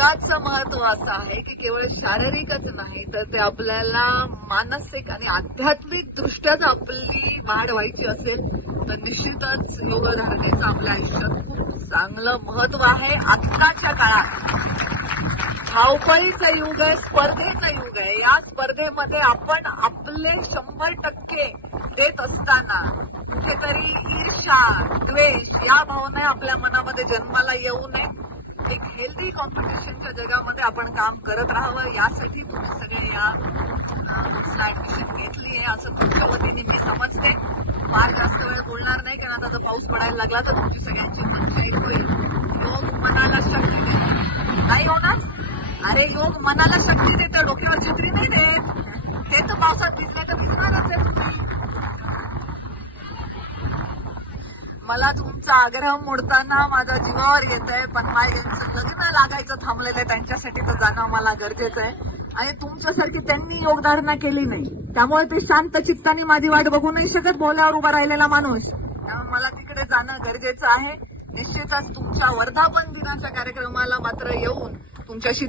योगाचं महत्व असं आहे की केवळ शारीरिकच नाही तर ते आपल्याला मानसिक आणि आध्यात्मिक दृष्ट्या जर आपली वाढ व्हायची असेल तर निश्चितच योगधारणेचं आपल्या आयुष्यात खूप चांगलं महत्व आहे. आत्ताच्या काळात धावपळीचं युग आहे, स्पर्धेचं युग आहे. या स्पर्धेमध्ये आपण आपले 100% देत असताना कुठेतरी ईर्ष्या, द्वेष या भावना आपल्या मनामध्ये जन्माला येऊ नये. एक हेल्दी कॉम्पिटिशनच्या जगामध्ये आपण काम करत राहावं यासाठी तुम्ही सगळे या ऍडमिशन घेतली आहे असं तुमच्या वतीने मी समजते. फार जास्त वेळ बोलणार नाही कारण आता जर पाऊस पडायला लागला तर तुमची सगळ्यांची पंचायत होईल. योग मनाला शक्ती देते, नाही होणार? अरे योग मनाला शक्ती देतं, डोक्यावर छत्री नाही देत. हे तर पावसात भिजले तर भिजणारच आहे तुम्ही. मला तुमचा आग्रह मोडताना माझ्या जीवावर येत आहे, पण यांचं लग्न लागायचं थांबलेलं आहे त्यांच्यासाठी तर जाणं मला गरजेचं आहे. आणि तुमच्यासारखी त्यांनी योगधारणा केली नाही त्यामुळे ते शांत चित्ताने माझी वाट बघू नाही शकत, बोल्यावर उभा राहिलेला माणूस. त्यामुळे मला तिकडे जाणं गरजेचं आहे. निश्चितच तुमच्या वर्धापन दिनाच्या कार्यक्रमाला मात्र येऊन तुमच्याशी